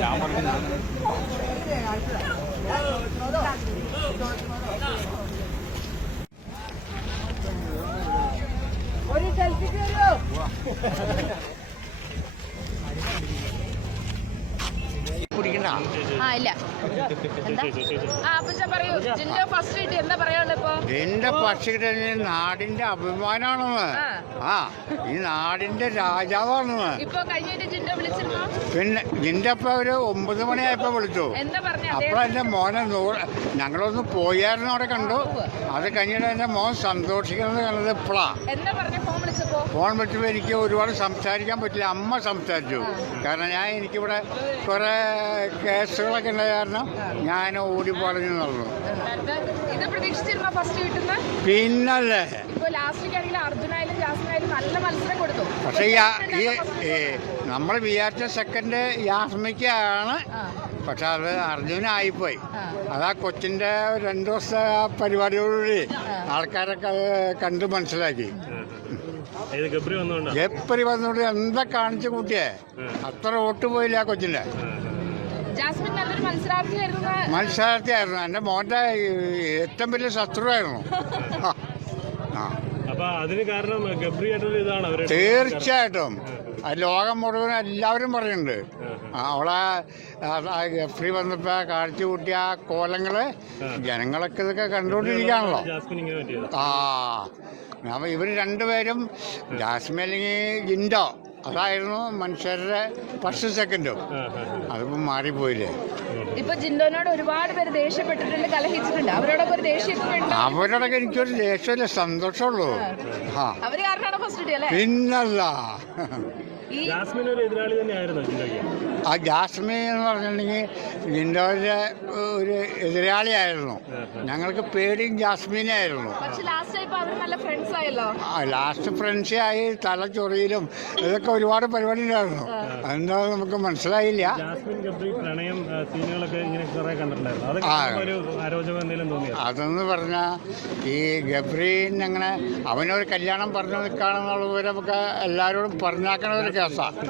ഞാൻ പറഞ്ഞു ഒരു സെൽഫിക്ക് വരുമോ? ഇല്ല എന്റെ പക്ഷിയുടെ നാടിന്റെ അഭിമാനമാണെന്ന്. ഈ നാടിന്റെ രാജാവാണെന്ന്. പിന്നെ ജിന്റെ അപ്പ ഒരു 9 മണിയായപ്പോ വിളിച്ചു. അപ്പൊ എന്റെ മോനെ ഞങ്ങളൊന്ന് പോയായിരുന്നു, അവിടെ കണ്ടു. അത് കഴിഞ്ഞിട്ട് എന്റെ മോൻ സന്തോഷിക്കുന്നത് കണ്ടത് ഇപ്പളാ. ഫോൺ വിളിച്ചപ്പോൾ എനിക്ക് ഒരുപാട് സംസാരിക്കാൻ പറ്റില്ല. അമ്മ സംസാരിച്ചു. കാരണം എനിക്കിവിടെ കുറെ കേസുകളൊക്കെ ഉണ്ടായ കാരണം ഞാൻ ഓടി പറഞ്ഞു നടന്നു. പിന്നല്ലേ പക്ഷെ ഈ നമ്മൾ വിചാരിച്ച സെക്കൻഡ് യാസ്മിക്കാണ്. പക്ഷെ അത് അർജുനായിപ്പോയി. അതാ കൊച്ചിന്റെ 2 ദിവസത്തെ പരിപാടിയോടുകൂടി ആൾക്കാരൊക്കെ കണ്ടു മനസ്സിലാക്കി. ഗബ്രി വന്നുകൊണ്ട് എന്താ കാണിച്ചു കൂട്ടിയേ, അത്ര വോട്ട് പോയില്ല ആ കൊച്ചിന്റെ. മത്സരാർത്ഥിയായിരുന്നു. എന്റെ മോന്റെ ഏറ്റവും വലിയ ശത്രുവായിരുന്നു. തീർച്ചയായിട്ടും ലോകം മുഴുവൻ എല്ലാവരും പറയുന്നുണ്ട്. അവളെ ഗബ്രി വന്നപ്പോ കാണിച്ചു കൂട്ടിയ കോലങ്ങള് ജനങ്ങളൊക്കെ ഇതൊക്കെ കണ്ടുകൊണ്ടിരിക്കുകയാണല്ലോ. അപ്പൊ ഇവര് രണ്ടുപേരും ജാസ്മിൻ അല്ലെങ്കിൽ ജിൻഡോ അതായിരുന്നു മനുഷ്യരുടെ ഫസ്റ്റ് സെക്കൻഡും. അതിപ്പോ മാറിപ്പോയില്ലേ. ഇപ്പൊ ജിൻഡോനോട് ഒരുപാട് പേര് ദേഷ്യപ്പെട്ടിട്ടുണ്ട്, കലഹിച്ചിട്ടുണ്ട്. അവരോടൊക്കെ എനിക്കൊരു ദേഷ്യമില്ല, സന്തോഷമുള്ളൂ. പിന്നല്ല ആ ജാസ്മിൻ എന്ന് പറഞ്ഞിട്ടുണ്ടെങ്കിൽ ജിൻഡോയുടെ ഒരു എതിരാളിയായിരുന്നു. ഞങ്ങൾക്ക് പേടിയും ജാസ്മിനെ ആയിരുന്നു. ലാസ്റ്റ് ഫ്രണ്ട്സ് ആയി തലച്ചൊറിയിലും ഇതൊക്കെ ഒരുപാട് പരിപാടി ഉണ്ടായിരുന്നു. അതെന്താ നമുക്ക് മനസ്സിലായില്ല. അതെന്ന് പറഞ്ഞ ഈ ഗബ്രീനങ്ങനെ അവനൊരു കല്യാണം പറഞ്ഞു നിൽക്കുകയാണെന്നുള്ളത് നമുക്ക് എല്ലാവരോടും പറഞ്ഞാക്കണ ഒരു കേസാണ്.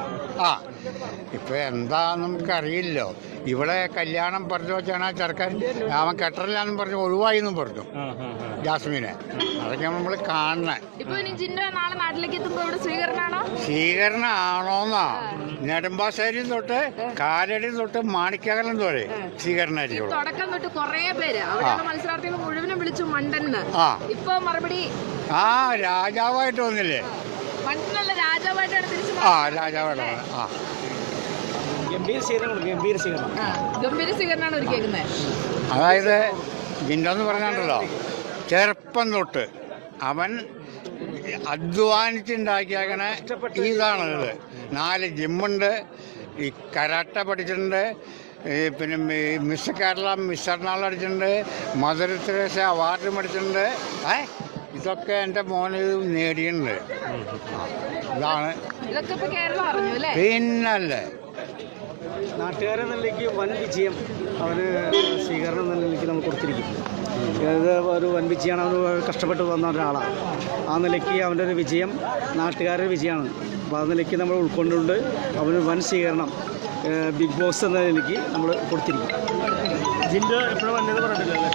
ഇപ്പൊ എന്താ നമുക്കറിയില്ലോ. ഇവിടെ കല്യാണം പറഞ്ഞു വെച്ചാണ് ചെറുക്കൻ അവൻ കെട്ടറില്ലാന്നും പറഞ്ഞു ഒഴിവായി എന്നും പറഞ്ഞു ജാസ്മിനെ. അതൊക്കെ നമ്മൾ കാണണേ. സ്വീകരണമാണോന്നാ നെടുമ്പാശ്ശേരി തൊട്ട് കാലടി തൊട്ട് മാണിക്കകലം തൊഴേ സ്വീകരണമായിരിക്കും. രാജാവായിട്ട് വന്നില്ലേ. രാജാവായിട്ടാണ്. അതായത് ജിൻഡോന്ന് പറഞ്ഞാണ്ടല്ലോ, ചെറുപ്പം തൊട്ട് അവൻ അധ്വാനിച്ചുണ്ടാക്കിയാക്കണ ഇതാണത്. 4 ജിമ്മുണ്ട്, ഈ കരാട്ട പഠിച്ചിട്ടുണ്ട്, പിന്നെ മിസ് കേരള മിസ് എറണാകുളം അടിച്ചിട്ടുണ്ട്, മദർ തെരേസ അവാർഡ് മേടിച്ചിട്ടുണ്ട്. ഇതൊക്കെ എൻ്റെ മോന് നേടിയിട്ടുണ്ട്. ഇതാണ് പിന്നല്ലേ. നാട്ടുകാരെ നിലയ്ക്ക് വൻ വിജയം അവന് സ്വീകരണം എന്ന നിലയ്ക്ക് നമ്മൾ കൊടുത്തിരിക്കും. അതായത് ഒരു വൻ വിജയമാണ്. അവന് കഷ്ടപ്പെട്ട് വന്ന ഒരാളാണ്. ആ നിലയ്ക്ക് അവൻ്റെ ഒരു വിജയം നാട്ടുകാരുടെ വിജയമാണ്. അപ്പോൾ ആ നിലയ്ക്ക് നമ്മൾ ഉൾക്കൊണ്ടുകൊണ്ട് അവന് വൻ സ്വീകരണം ബിഗ് ബോസ് എന്ന നിലയ്ക്ക് നമ്മൾ കൊടുത്തിരിക്കും. ജിൻഡോ എപ്പോഴും വന്നത് പറഞ്ഞിട്ടില്ലല്ലേ.